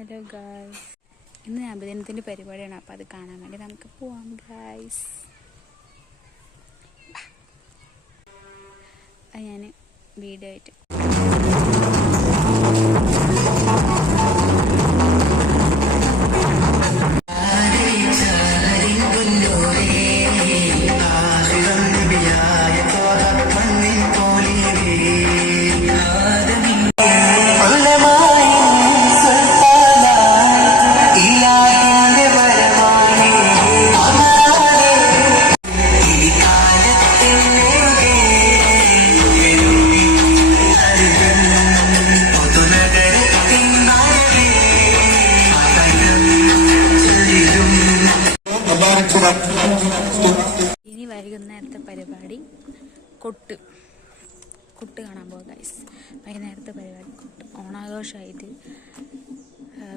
Hello guys, ഇന്ന് നബിദിനത്തിൻ്റെ പരിപാടിയാണ്. അപ്പോൾ അത് കാണാൻ വേണ്ടി നമുക്ക് പോവാം ഗായ്സ്. അത് ഞാൻ വീഡിയോ ആയിട്ട് ഇനി വൈകുന്നേരത്തെ പരിപാടി കൊട്ട് കാണാൻ പോകാം ഗൈസ്. വൈകുന്നേരത്തെ പരിപാടി കൊട്ട്, ഓണാഘോഷമായിട്ട്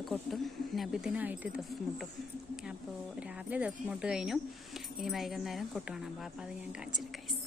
കൊട്ടും നബിദിനമായിട്ട് ദഫ് മുട്ടും. അപ്പോൾ രാവിലെ ദഫ് മുട്ട് കഴിഞ്ഞു, ഇനി വൈകുന്നേരം കൊട്ട് കാണാൻ പോകാം. അപ്പോൾ അത് ഞാൻ കാണിച്ചിട്ട് ഗൈസ്.